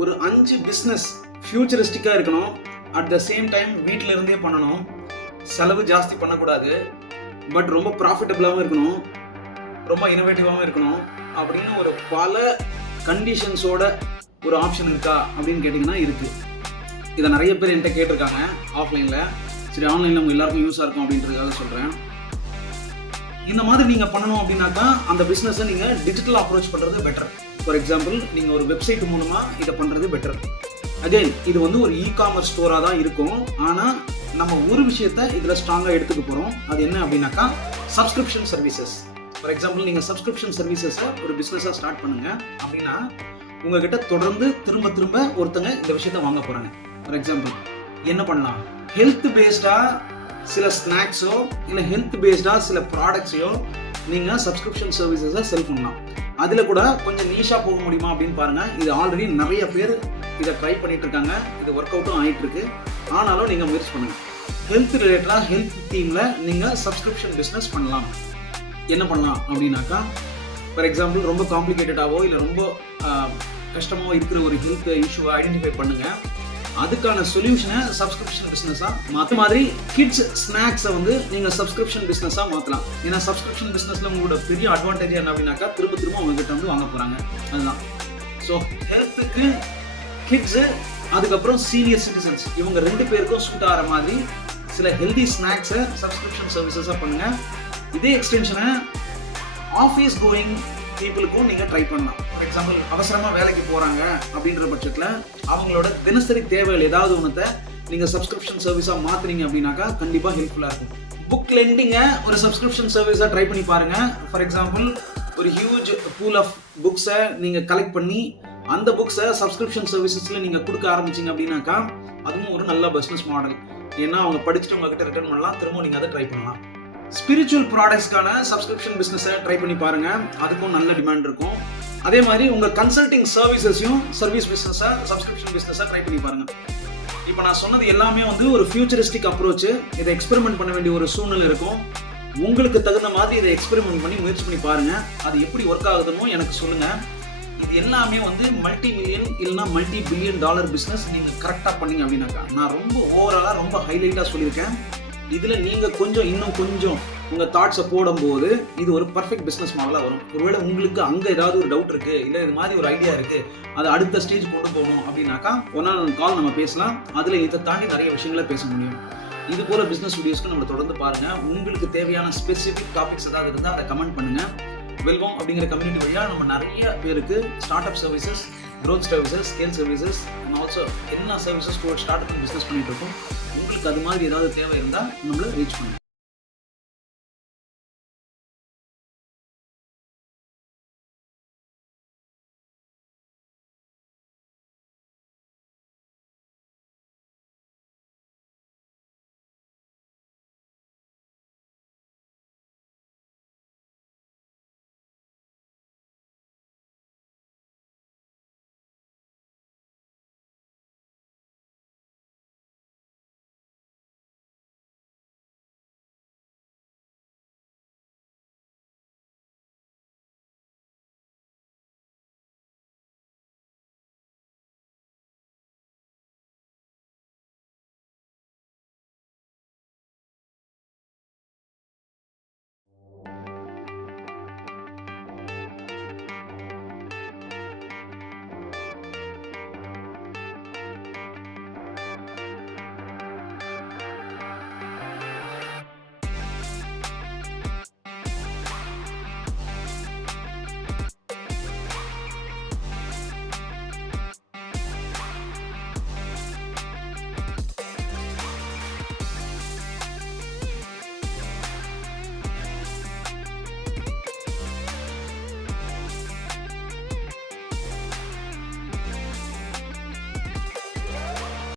ஒரு 5 பிஸ்னஸ் ஃபியூச்சரிஸ்டிக்காக இருக்கணும். At the same time வீட்டில் இருந்தே பண்ணணும். செலவு ஜாஸ்தி பண்ணக்கூடாது. பட் ரொம்ப ப்ராஃபிட்டபிளாகவும் இருக்கணும். ரொம்ப இனோவேட்டிவாகவும் இருக்கணும். அப்படின்னு ஒரு பல கண்டிஷன்ஸோட ஒரு ஆப்ஷன் இருக்கா அப்படின்னு கேட்டிங்கன்னா இருக்குது. இதை நிறைய பேர் என்கிட்ட கேட்டிருக்காங்க ஆஃப்லைனில். சரி, ஆன்லைனில் உங்கள் எல்லாருக்கும் யூஸாக இருக்கும் அப்படின்றதுக்காக சொல்கிறேன். இந்த மாதிரி நீங்கள் பண்ணணும் அப்படின்னாக்கா அந்த பிஸ்னஸை நீங்கள் டிஜிட்டல் அப்ரோச் பண்ணுறது பெட்டர். ஃபார் எக்ஸாம்பிள், நீங்கள் ஒரு வெப்சைட் மூலமாக இதை பண்ணுறது பெட்டர். அகைன், இது வந்து ஒரு இ-காமர்ஸ் ஸ்டோராக தான் இருக்கும். ஆனால் நம்ம ஒரு விஷயத்தை இதில் ஸ்ட்ராங்காக எடுத்துக்க போகிறோம். அது என்ன அப்படின்னாக்கா சப்ஸ்கிரிப்ஷன் சர்வீசஸ். ஃபார் எக்ஸாம்பிள், நீங்கள் சப்ஸ்கிரிப்ஷன் சர்வீசஸை ஒரு பிஸ்னஸாக ஸ்டார்ட் பண்ணுங்கள் அப்படின்னா உங்ககிட்ட தொடர்ந்து திரும்ப திரும்ப ஒருத்தங்க இந்த விஷயத்த வாங்க போகிறாங்க. ஃபார் எக்ஸாம்பிள், என்ன பண்ணலாம்? ஹெல்த் பேஸ்டாக சில ஸ்நாக்ஸோ இல்லை ஹெல்த் பேஸ்டாக சில ப்ராடக்ட்ஸையோ நீங்கள் சப்ஸ்கிரிப்ஷன் சர்வீசஸை செல் பண்ணலாம். அதில் கூட கொஞ்சம் நீஷாக போக முடியுமா அப்படின்னு பாருங்கள். இது ஆல்ரெடி நிறைய பேர் இதை ட்ரை பண்ணிட்டு இருக்காங்க. இது ஒர்க் அவுட்டும் ஆகிட்டு இருக்கு. ஆனாலும் நீங்கள் முயற்சி பண்ணுங்கள். ஹெல்த் ரிலேட்டடாக ஹெல்த் தீமில் நீங்கள் சப்ஸ்கிரிப்ஷன் பிஸ்னஸ் பண்ணலாம். என்ன பண்ணலாம் அப்படின்னாக்கா, ஃபார் எக்ஸாம்பிள், ரொம்ப காம்ப்ளிகேட்டடாகவோ இல்லை ரொம்ப கஷ்டமாக இருக்கிற ஒரு ஹெல்த் இஷ்யூவை ஐடென்டிஃபை பண்ணுங்கள். அதுக்கான சொல்யூஷனை சப்ஸ்கிரிப்ஷன் பிஸ்னஸாக மாற்ற மாதிரி கிட்ஸ் ஸ்நாக்ஸை வந்து நீங்கள் சப்ஸ்கிரிப்ஷன் பிஸ்னஸாக மாற்றலாம். ஏன்னா சப்ஸ்கிரிப்ஷன் பிஸ்னஸில் உங்களோட பெரிய அட்வான்டேஜ் என்ன அப்படின்னாக்கா திரும்ப திரும்ப உங்ககிட்ட வந்து வாங்க போகிறாங்க. அதுதான். ஸோ ஹெல்த்துக்கு கிட்ஸு, அதுக்கப்புறம் சீனியர் சிட்டிசன்ஸ், இவங்க 2 பேருக்கும் சூட் ஆகிற மாதிரி சில ஹெல்தி ஸ்நாக்ஸை சப்ஸ்கிரிப்ஷன் சர்வீசஸாக பண்ணுங்கள். இதே எக்ஸ்டென்ஷனை ஆஃபீஸ் கோயிங் பீப்புளுக்கும் நீங்கள் ட்ரை பண்ணலாம். ஃபார் எக்ஸாம்பிள், அவசரமாக வேலைக்கு போகிறாங்க அப்படின்ற பட்சத்தில் அவங்களோட தினசரி தேவைகள் ஏதாவது ஒன்றத்தை நீங்கள் சப்ஸ்கிரிப்ஷன் சர்வீஸாக மாற்றுறீங்க அப்படின்னாக்கா கண்டிப்பாக ஹெல்ப்ஃபுல்லாக இருக்கும். புக் லெண்டிங்கை ஒரு சப்ஸ்கிரிப்ஷன் சர்வீஸாக ட்ரை பண்ணி பாருங்கள். ஃபார் எக்ஸாம்பிள், ஒரு ஹியூஜ் பூல் ஆஃப் புக்ஸை நீங்கள் கலெக்ட் பண்ணி அந்த புக்ஸை சப்ஸ்கிரிப்ஷன் சர்வீசஸில் நீங்கள் கொடுக்க ஆரம்பிச்சிங்க அப்படின்னாக்கா அதுவும் ஒரு நல்ல பிஸ்னஸ் மாடல். ஏன்னா அவங்க படிச்சுட்டு உங்ககிட்ட ரிட்டர்ன் பண்ணலாம், திரும்ப நீங்கள் அதை ட்ரை பண்ணலாம். ஸ்பிரிச்சுவல் ப்ராடக்ட்ஸ்க்கான சப்ஸ்கிரிப்ஷன் பிஸ்னஸை ட்ரை பண்ணி பாருங்கள். அதுக்கும் நல்ல டிமாண்ட் இருக்கும். அதே மாதிரி உங்கள் கன்சல்டிங் சர்வீசஸையும் சர்வீஸ் பிஸ்னஸை சப்ஸ்கிரிப்ஷன் பிஸ்னஸாக ட்ரை பண்ணி பாருங்கள். இப்போ நான் சொன்னது எல்லாமே வந்து ஒரு ஃபியூச்சரிஸ்டிக் அப்ரோச்சு. இதை எக்ஸ்பெரிமெண்ட் பண்ண வேண்டிய ஒரு சூழ்நிலை இருக்கும். உங்களுக்கு தகுந்த மாதிரி இதை எக்ஸ்பெரிமெண்ட் பண்ணி முயற்சி பண்ணி பாருங்கள். அது எப்படி ஒர்க் ஆகுதுன்னு எனக்கு சொல்லுங்கள். இது எல்லாமே வந்து மல்டி மில்லியன் இல்லைனா மல்டி பில்லியன் டாலர் பிஸ்னஸ் நீங்கள் கரெக்டாக பண்ணீங்க அப்படின்னாக்கா, நான் ரொம்ப ஓவராலாக ரொம்ப ஹைலைட்டாக சொல்லியிருக்கேன். இதில் நீங்கள் இன்னும் கொஞ்சம் உங்கள் தாட்ஸை போடும்போது இது ஒரு பர்ஃபெக்ட் பிஸ்னஸ் மாடலாக வரும். ஒருவேளை உங்களுக்கு அங்கே ஏதாவது ஒரு டவுட் இருக்குது, இல்லை இது மாதிரி ஒரு ஐடியா இருக்குது, அதை அடுத்த ஸ்டேஜ் கொண்டு போகணும் அப்படின்னாக்கா ஒன்றால் கால் நம்ம பேசலாம். அதில் இதை தாண்டி நிறைய விஷயங்களை பேச முடியும். இது போல் பிஸ்னஸ் வீடியோஸ்க்கு நம்ம தொடர்ந்து பாருங்கள். உங்களுக்கு தேவையான ஸ்பெசிஃபிக் டாபிக்ஸ் ஏதாவது இருந்தால் அதை கமெண்ட் பண்ணுங்கள். வெல்கம் அப்படிங்கிற கம்யூனிட்டி வழியாக நம்ம நிறைய பேருக்கு start up services, growth services, scale services and also எல்லா சர்வீசஸ் ஸ்டார்ட் அப் பிஸ்னஸ் பண்ணிட்டு இருக்கோம். உங்களுக்கு அது மாதிரி ஏதாவது தேவை இருந்தால் நம்மளை ரீச் பண்ணுங்க.